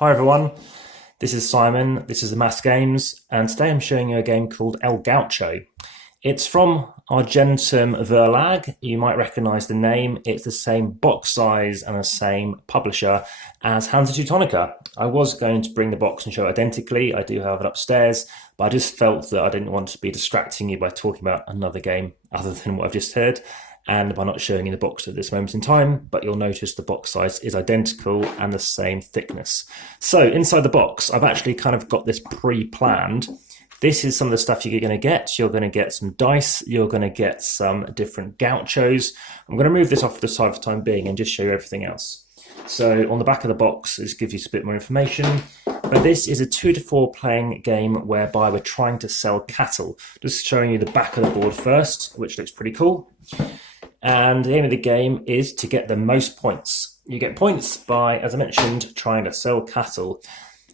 Hi everyone, this is Simon, this is Amass Games, and today I'm showing you a game called El Gaucho. It's from Argentum Verlag. You might recognise the name. It's the same box size and the same publisher as Hansa Teutonica. I was going to bring the box and show it identically. I do have it upstairs, but I just felt that I didn't want to be distracting you by talking about another game other than what I've just heard, and by not showing you the box at this moment in time. But you'll notice the box size is identical and the same thickness. So inside the box, I've actually kind of got this pre-planned. This is some of the stuff you're going to get. You're going to get some dice. You're going to get some different gauchos. I'm going to move this off to the side for the time being and just show you everything else. So on the back of the box, this gives you a bit more information. But this is a 2 to 4 playing game whereby we're trying to sell cattle. Just showing you the back of the board first, which looks pretty cool. And the aim of the game is to get the most points. You get points by, as I mentioned, trying to sell cattle.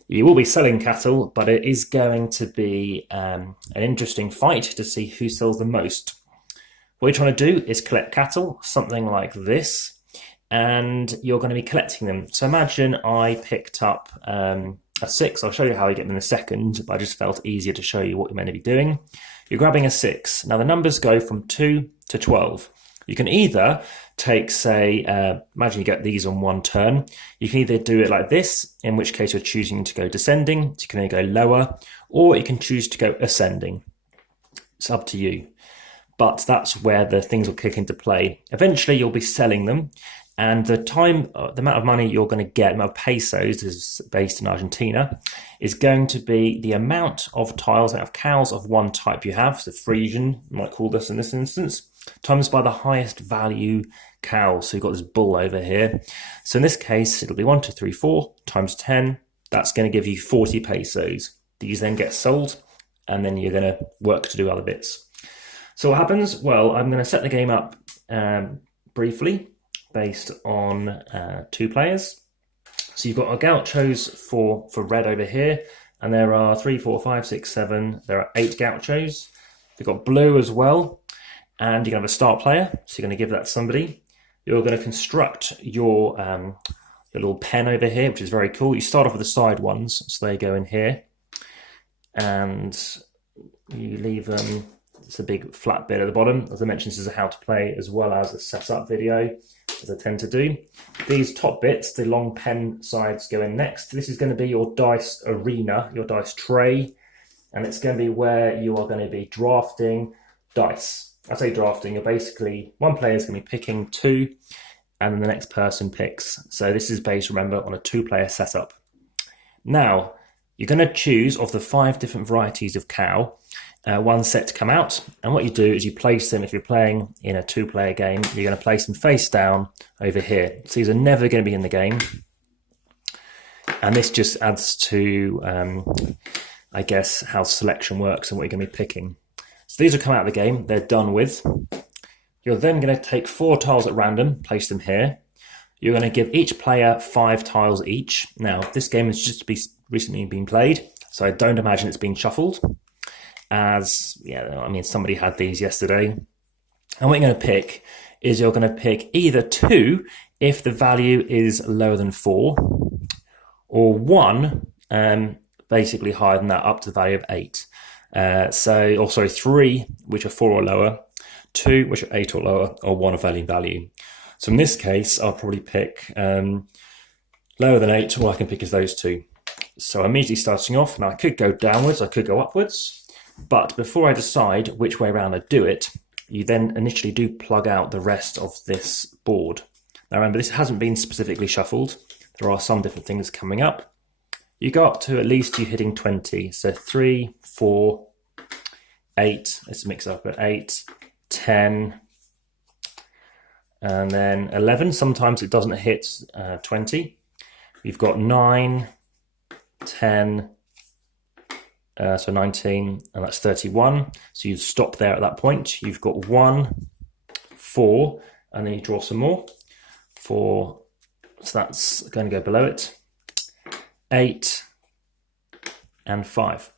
You will be selling cattle, but it is going to be an interesting fight to see who sells the most. What you're trying to do is collect cattle, something like this, and you're going to be collecting them. So imagine I picked up a 6. I'll show you how you get them in a second, but I just felt easier to show you what you're meant to be doing. You're grabbing a 6. Now the numbers go from 2 to 12. You can either take, say, imagine you get these on one turn. You can either do it like this, in which case you're choosing to go descending, so you can either go lower, or you can choose to go ascending. It's up to you. But that's where the things will kick into play. Eventually you'll be selling them, and the amount of money you're going to get, the amount of pesos, this is based in Argentina, is going to be the amount of tiles, the amount of cows of one type you have, so Frisian, you might call this in this instance, times by the highest value cow. So you've got this bull over here. So in this case, it'll be 1, 2, 3, 4 times 10. That's going to give you 40 pesos. These then get sold, and then you're going to work to do other bits. So what happens? Well, I'm going to set the game up briefly based on 2 players. So you've got our gauchos for red over here, and there are 3, 4, 5, 6, 7. There are 8 gauchos. We've got blue as well. And you're going to have a start player, so you're going to give that to somebody. You're going to construct your little pen over here, which is very cool. You start off with the side ones, so they go in here. And you leave them, it's a big flat bit at the bottom. As I mentioned, this is a how to play as well as a setup video, as I tend to do. These top bits, the long pen sides, go in next. This is going to be your dice arena, your dice tray. And it's going to be where you are going to be drafting dice. I say drafting, you're basically, one player is going to be picking 2, and then the next person picks. So this is based, remember, on a 2-player setup. Now, you're going to choose of the 5 different varieties of cow, one set to come out. And what you do is you place them, if you're playing in a 2-player game, you're going to place them face down over here. So these are never going to be in the game. And this just adds to, I guess, how selection works and what you're going to be picking. So these will come out of the game, they're done with. You're then going to take 4 tiles at random, place them here. You're going to give each player 5 tiles each. Now, this game has just recently been played, so I don't imagine it's been shuffled. As, yeah, I mean, somebody had these yesterday. And what you're going to pick is you're going to pick either 2 if the value is lower than 4, or 1, basically higher than that, up to the value of 8. 3, which are 4 or lower, 2, which are 8 or lower, or 1 of value. So in this case, I'll probably pick lower than 8, all I can pick is those 2. So immediately starting off, now I could go downwards, I could go upwards, but before I decide which way around I do it, you then initially do plug out the rest of this board. Now remember, this hasn't been specifically shuffled. There are some different things coming up. You go up to at least you hitting 20. So 3, 4, 8. Let's mix up at 8, 10, and then 11. Sometimes it doesn't hit 20. You've got 9, 10, so 19, and that's 31. So you stop there at that point. You've got 1, 4, and then you draw some more. 4, so that's going to go below it. 8 and 5.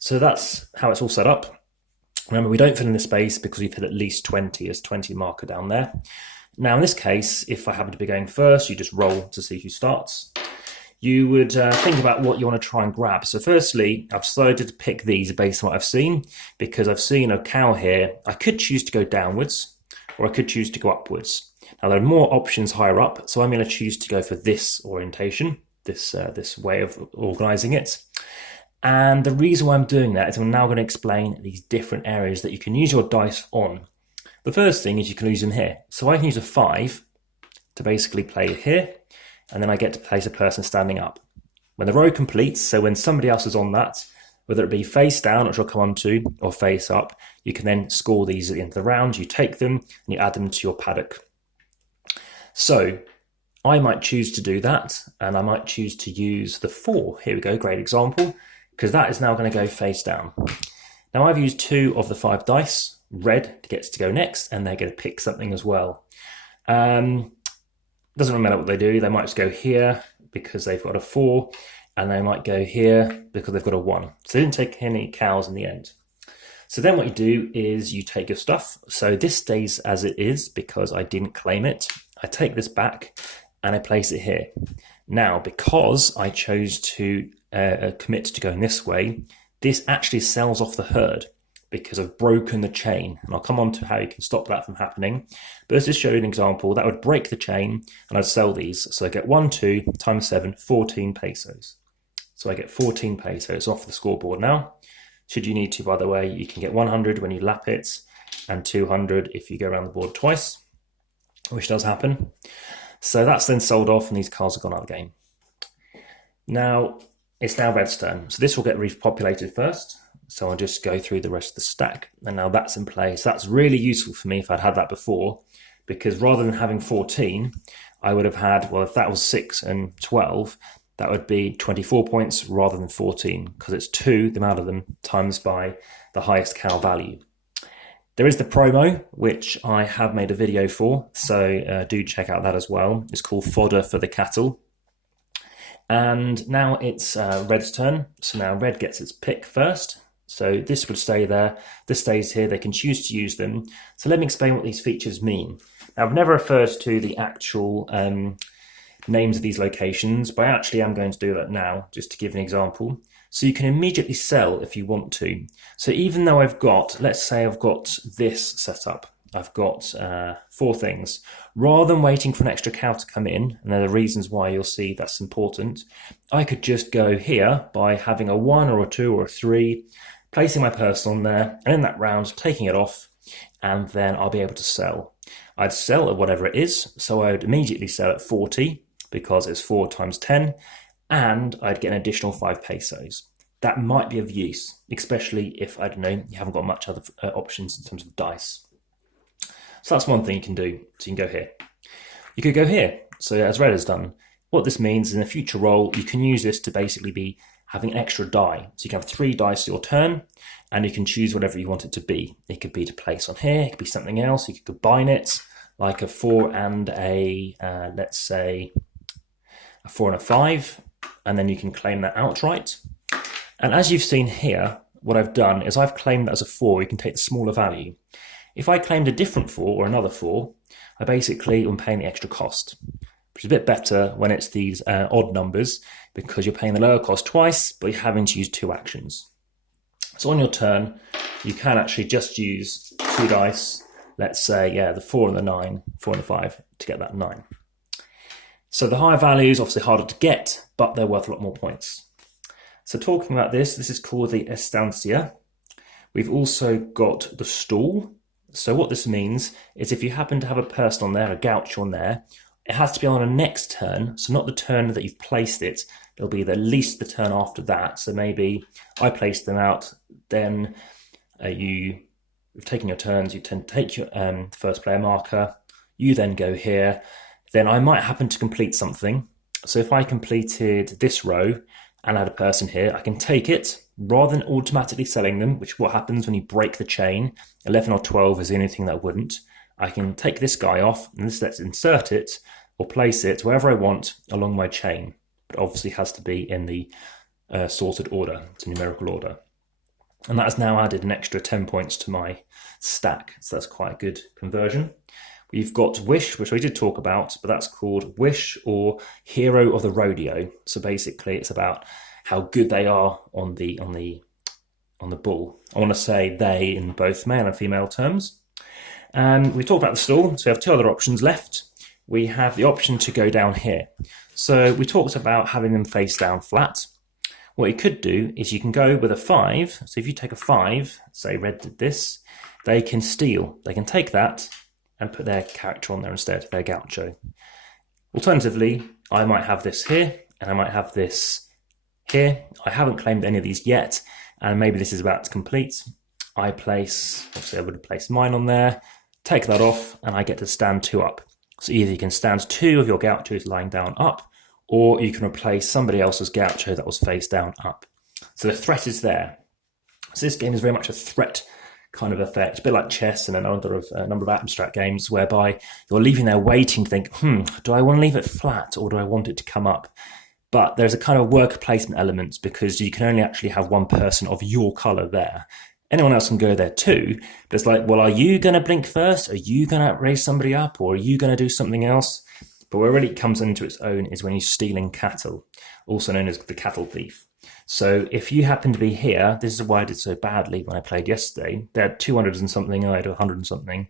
So that's how it's all set up. Remember, we don't fill in the space because we've hit at least 20 as 20 marker down there. Now in this case, if I happen to be going first, you just roll to see who starts. you would think about what you want to try and grab. So firstly, I've decided to pick these based on what I've seen, because I've seen a cow here. I could choose to go downwards, or I could choose to go upwards. Now there are more options higher up, so I'm going to choose to go for this orientation, this way of organising it. And the reason why I'm doing that is I'm now going to explain these different areas that you can use your dice on. The first thing is you can use them here. So I can use a 5 to basically play here, and then I get to place a person standing up. When the row completes, so when somebody else is on that, whether it be face down, which I'll come on to, or face up, you can then score these at the end of the round. You take them and you add them to your paddock. So I might choose to do that, and I might choose to use the 4. Here we go, great example, because that is now going to go face down. Now I've used 2 of the 5 dice. Red gets to go next, and they're going to pick something as well. Doesn't really matter what they do. They might just go here because they've got a 4, and they might go here because they've got a 1. So they didn't take any cows in the end. So then what you do is you take your stuff. So this stays as it is because I didn't claim it. I take this back and I place it here. Now, because I chose to commit to going this way, this actually sells off the herd because I've broken the chain. And I'll come on to how you can stop that from happening. But let's just show you an example. That would break the chain and I'd sell these. So I get 1, 2 times 7, 14 pesos. So I get 14 pesos off the scoreboard now. Should you need to, by the way, you can get 100 when you lap it and 200 if you go around the board twice, which does happen. So that's then sold off and these cards have gone out of the game. Now, it's now Red's turn. So this will get repopulated first. So I'll just go through the rest of the stack. And now that's in place. That's really useful for me if I'd had that before, because rather than having 14, I would have had, well, if that was 6 and 12, that would be 24 points rather than 14, because it's 2, the amount of them, times by the highest cow value. There is the promo, which I have made a video for, so do check out that as well. It's called Fodder for the Cattle. And now it's Red's turn. So now Red gets its pick first. So this would stay there. This stays here. They can choose to use them. So let me explain what these features mean. Now, I've never referred to the actual names of these locations, but I actually am going to do that now, just to give an example. So you can immediately sell if you want to. So even though I've got, let's say I've got this set up, I've got 4 things. Rather than waiting for an extra cow to come in, and there are reasons why you'll see that's important, I could just go here by having a 1 or a 2 or a 3, placing my person on there, and in that round, taking it off, and then I'll be able to sell. I'd sell at whatever it is, so I would immediately sell at 40, because it's 4 times 10, and I'd get an additional 5 pesos. That might be of use, especially if, I don't know, you haven't got much other options in terms of dice. So that's one thing you can do. So you can go here. You could go here. So as Red has done, what this means in a future roll, you can use this to basically be having an extra die. So you can have 3 dice your turn, and you can choose whatever you want it to be. It could be to place on here, it could be something else. You could combine it, like a 4 and a, let's say, a 4 and a 5, and then you can claim that outright. And as you've seen here, what I've done is I've claimed that as a 4, you can take the smaller value. If I claimed a different 4 or another 4, I basically am paying the extra cost, which is a bit better when it's these odd numbers, because you're paying the lower cost twice, but you're having to use 2 actions. So on your turn, you can actually just use 2 dice, let's say, yeah, the 4 and the 9, 4 and the 5, to get that 9. So the higher values, obviously harder to get, but they're worth a lot more points. So talking about this is called the estancia. We've also got the stall. So what this means is if you happen to have a person on there, a Gaucho on there, it has to be on a next turn, so not the turn that you've placed it. It'll be at least the turn after that. So maybe I place them out, then you've taken your turns, you tend to take your first player marker, you then go here, then I might happen to complete something. So if I completed this row and I had a person here, I can take it, rather than automatically selling them, which is what happens when you break the chain. 11 or 12 is the only thing that wouldn't. I can take this guy off, and this lets insert it or place it wherever I want along my chain. But obviously has to be in the sorted order, it's a numerical order. And that has now added an extra 10 points to my stack, so that's quite a good conversion. We've got Wish, which we did talk about, but that's called Wish or Hero of the Rodeo. So basically it's about how good they are on the bull. I want to say they in both male and female terms. And we talked about the stall, so we have two other options left. We have the option to go down here. So we talked about having them face down flat. What you could do is you can go with a 5. So if you take a 5, say red did this, they can steal. They can take that and put their character on there instead, their Gaucho. Alternatively, I might have this here, and I might have this here. I haven't claimed any of these yet, and maybe this is about to complete. Obviously I would have placed mine on there, take that off, and I get to stand 2 up. So either you can stand 2 of your Gauchos lying down up, or you can replace somebody else's Gaucho that was face down up. So the threat is there. So this game is very much a threat kind of effect, a bit like chess and a number of abstract games, whereby you're leaving there waiting to think, do I want to leave it flat or do I want it to come up? But there's a kind of worker placement element because you can only actually have one person of your colour there. Anyone else can go there too, but it's like, well, are you going to blink first? Are you going to raise somebody up? Or are you going to do something else? But where it really comes into its own is when you're stealing cattle, also known as the cattle thief. So if you happen to be here, this is why I did so badly when I played yesterday. They had 200 and something, I had 100 and something.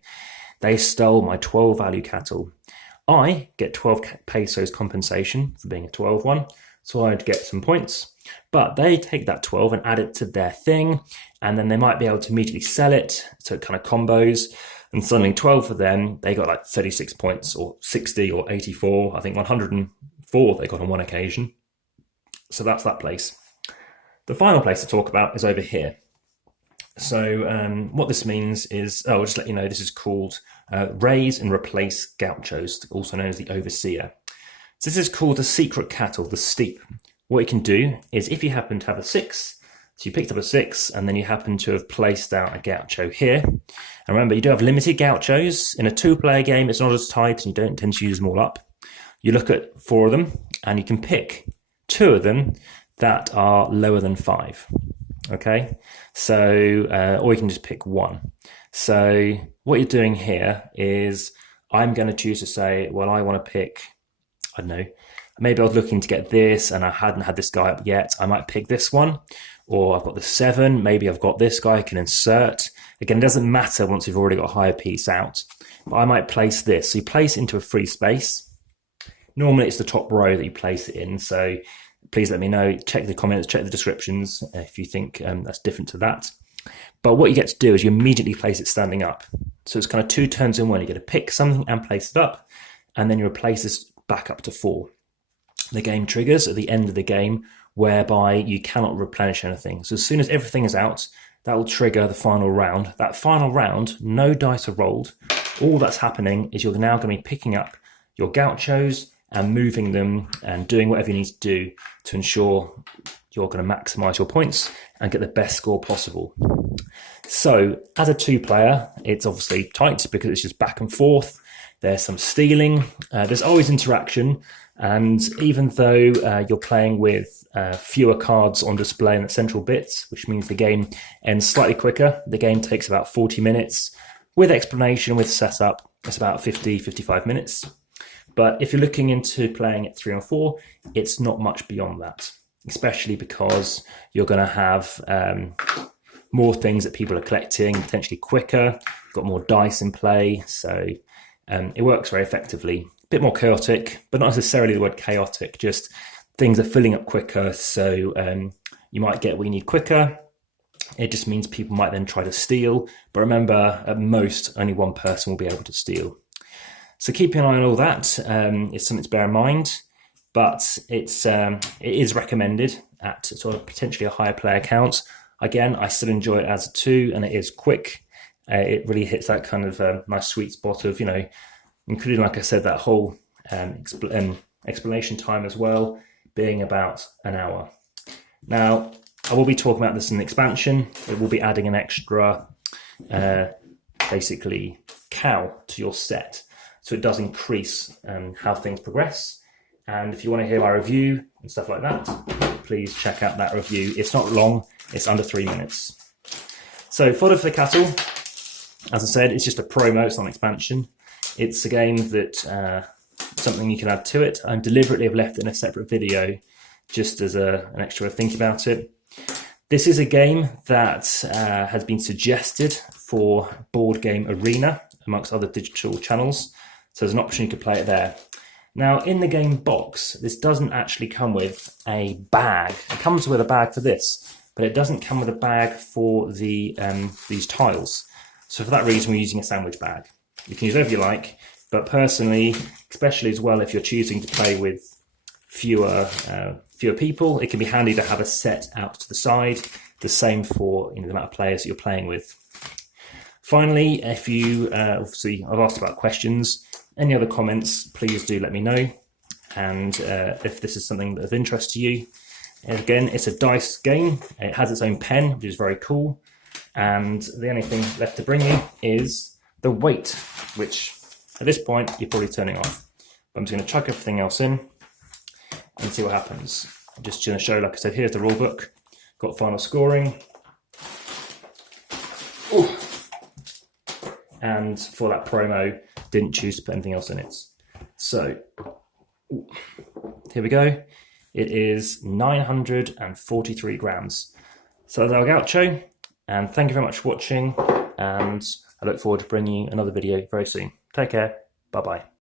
They stole my 12 value cattle. I get 12 pesos compensation for being a 12 one, so I'd get some points. But they take that 12 and add it to their thing, and then they might be able to immediately sell it, so it kind of combos. And suddenly 12 for them, they got like 36 points, or 60, or 84. I think 104 they got on one occasion. So that's that place. The final place to talk about is over here. So what this means is, I'll just let you know, this is called Raise and Replace Gauchos, also known as the Overseer. So this is called the Secret Cattle, the Steep. What you can do is if you happen to have a 6, so you picked up a 6 and then you happen to have placed out a Gaucho here. And remember, you do have limited Gauchos. In a 2-player game, it's not as tight and you don't tend to use them all up. You look at 4 of them and you can pick 2 of them that are lower than 5. Okay, so or you can just pick 1. So what you're doing here is I'm going to choose to say, well, I want to pick, I don't know, maybe I was looking to get this and I hadn't had this guy up yet. I might pick this one, or I've got the 7. Maybe I've got this guy I can insert. Again, it doesn't matter once you've already got a higher piece out. But I might place this. So you place it into a free space. Normally it's the top row that you place it in. So please let me know, check the comments, check the descriptions if you think that's different to that. But what you get to do is you immediately place it standing up. So it's kind of 2 turns in one. You get to pick something and place it up, and then you replace this back up to 4. The game triggers at the end of the game whereby you cannot replenish anything. So as soon as everything is out, that will trigger the final round. That final round, no dice are rolled. All that's happening is you're now going to be picking up your Gauchos and moving them and doing whatever you need to do to ensure you're going to maximize your points and get the best score possible. So as a 2-player, it's obviously tight because it's just back and forth. There's some stealing. There's always interaction. And even though you're playing with fewer cards on display in the central bits, which means the game ends slightly quicker, the game takes about 40 minutes. With explanation, with setup, it's about 50-55 minutes. But if you're looking into playing at 3 or 4, it's not much beyond that, especially because you're going to have more things that people are collecting, potentially quicker, got more dice in play, so it works very effectively. A bit more chaotic, but not necessarily the word chaotic, just things are filling up quicker, so you might get what you need quicker. It just means people might then try to steal, but remember, at most, only one person will be able to steal. So keeping an eye on all that is something to bear in mind, but it is recommended at sort of potentially a higher player count. Again, I still enjoy it as a 2, and it is quick. It really hits that kind of nice sweet spot of, including, like I said, that whole explanation time as well, being about an hour. Now, I will be talking about this in the expansion. It will be adding an extra, basically, cow to your set. So it does increase how things progress. And if you want to hear my review and stuff like that, please check out that review. It's not long, it's under 3 minutes. So Fodder for the Cattle, as I said, it's just a promo, it's not an expansion. It's a game that something you can add to it. I deliberately have left it in a separate video just as an extra way of thinking about it. This is a game that has been suggested for Board Game Arena amongst other digital channels, so there's an option you could play it there. Now, in the game box, this doesn't actually come with a bag. It comes with a bag for this, but it doesn't come with a bag for the these tiles. So for that reason, we're using a sandwich bag. You can use whatever you like, but personally, especially as well if you're choosing to play with fewer people, it can be handy to have a set out to the side. The same for the amount of players that you're playing with. Finally, if you obviously I've asked about questions, any other comments, please do let me know. And if this is something that's of interest to you, again, it's a dice game. It has its own pen, which is very cool. And the only thing left to bring you is the weight, which at this point you're probably turning off. But I'm just going to chuck everything else in and see what happens. Just going to show, like I said, here's the rule book. Got final scoring. Ooh. And for that promo, didn't choose to put anything else in it. So here we go. It is 943 grams. So that's our Gaucho, and thank you very much for watching, and I look forward to bringing you another video very soon. Take care. Bye-bye.